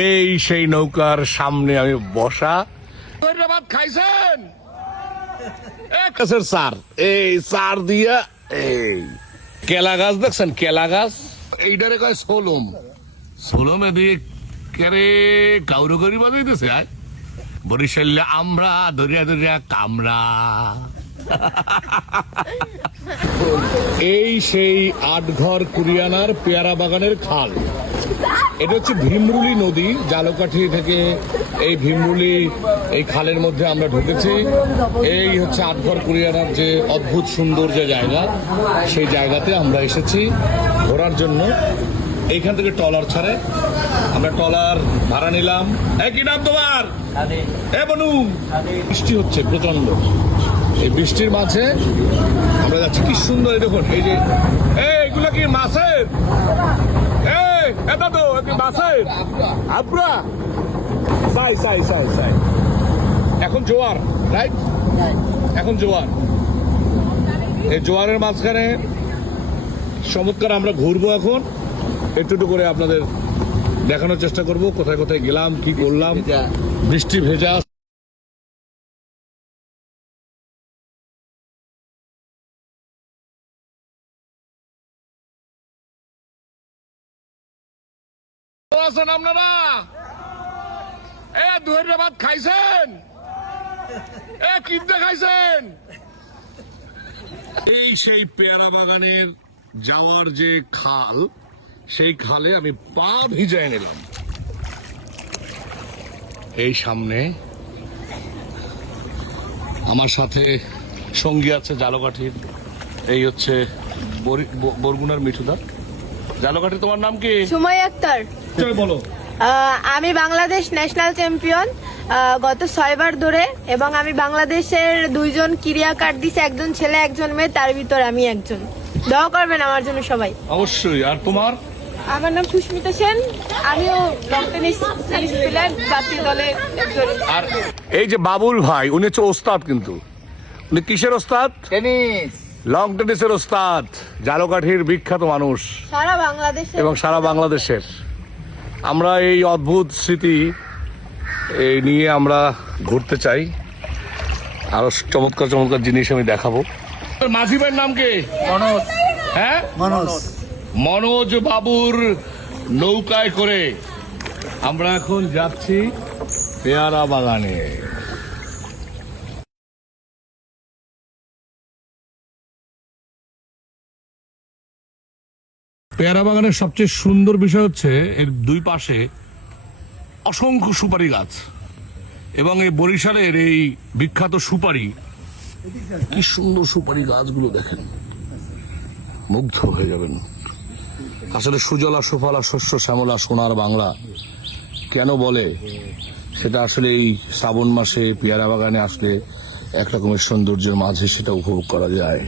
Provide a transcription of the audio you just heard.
এই সেই নৌকার সামনে আমি বসা। ভাত খাইছেন? স্যার এই সার দিয়া এই কেলা গাছ দেখছেন, কেলা গাছ এইটারে কয় সোলম। সোলমে দিয়ে কেরে কাউরো করি বাজাইতেছে। বরিশালে আমরা ধরিয়া ধরিয়া কামরা। এই সেই আটঘর কুরিয়ানার পেয়ারা বাগানের খাল। এটা হচ্ছে ভীমরুলি নদী, জালকাঠি থেকে এই ভীমরুলি এই খালের মধ্যে আমরা ঢুকেছি। এই হচ্ছে আটঘর কুরিয়ানার যে অদ্ভুত সুন্দর যে জায়গা, সেই জায়গাতে আমরা এসেছি ঘোরার জন্য। এইখান থেকে ট্রলার ছাড়ে, আমরা ট্রলার ভাড়া নিলাম। কি নাম তোমার? বনু। বৃষ্টি হচ্ছে প্রচন্ড, এই বৃষ্টির মাঝে আমরা যাচ্ছি। কি সুন্দর দেখুন, এই যে এইগুলো কি মাছের? এটা তো মাছের আবরা। সাই সাই সাই সাই। এখন জোয়ার, রাইট? এখন জোয়ার। এই জোয়ারের মাঝখানে চমৎকার আমরা ঘুরবো এখন। একটু একটু করে আপনাদের দেখানোর চেষ্টা করব কোথায় কোথায় গেলাম, কি করলাম। বৃষ্টি ভেজা। আছেন আপনারা? দুহের ভাত খাইছেন? কিনতে খাইছেন? এই সেই পেয়ারা বাগানের যাওয়ার যে খাল, সেই খালে আমি পা ভিজায় নিলাম। এই সামনে আমার সাথে সঙ্গী আছে জালকাঠির, এই হচ্ছে বরগুনার মিঠুদা। জালকাঠি, তোমার নাম কি? সুমাই আক্তার। বলো। আমি বাংলাদেশ ন্যাশনাল চ্যাম্পিয়ন গত 6 বার ধরে, এবং আমি বাংলাদেশের 2 জন ক্রীড়া কার্ড দিছে, একজন ছেলে একজন মেয়ে, তার ভিতর আমি একজন। দোয়া করবেন আমার জন্য সবাই। অবশ্যই। আর তোমার? আমার নাম সুস্মিতা সেন, আমিও লং টেনিস সিরিজ প্লেয়ার, জাতীয় দলে একজন। আর এই যে বাবুল ভাই, উনি হচ্ছে ওস্তাদ। কিন্তু উনি কিসের ওস্তাদ? টেনিস, লং টেনিসের ওস্তাদ। জালকাঠির বিখ্যাত মানুষ সারা বাংলাদেশে এবং সারা বাংলাদেশের। আমরা এই অদ্ভুত স্মৃতি এই নিয়ে আমরা ঘুরতে চাই। আরো চমৎকার চমৎকার জিনিস আমি দেখাবো। মাঝি ভাইয়ের নাম কি? মনোজ। হ্যাঁ, মনোজ। মনোজ বাবুর নৌকায় করে আমরা এখন যাচ্ছি পেয়ারা বাগানে। পেয়ারা বাগানের সবচেয়ে সুন্দর বিষয় হচ্ছে এর দুই পাশে অসংখ্য সুপারি গাছ, এবং এই বরিশালের এই বিখ্যাত সুপারি। কি সুন্দর সুপারি গাছগুলো দেখেন, মুগ্ধ হয়ে যাবেন। আসলে সুজলা সুফলা শস্য শ্যামলা সোনার বাংলা কেন বলে, সেটা আসলে এই শ্রাবণ মাসে পেয়ারা বাগানে আসলে এক রকমের সৌন্দর্যের মাঝে সেটা উপভোগ করা যায়।